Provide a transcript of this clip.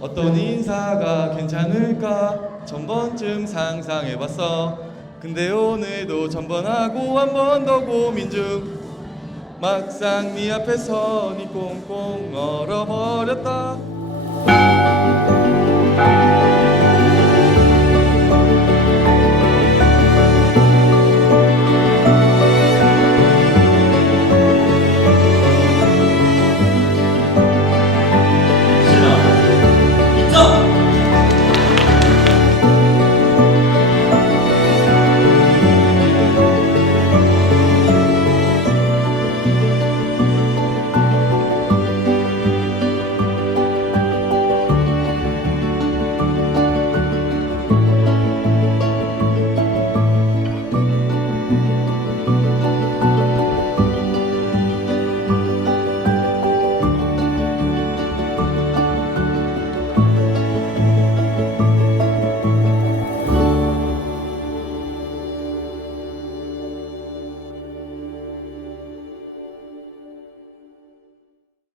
어떤 인사가 괜찮을까 천번쯤 상상해봤어. 근데 오늘도 천번하고 한 번 더 고민 중. 막상 네 앞에 서니 꽁꽁 얼어버렸다.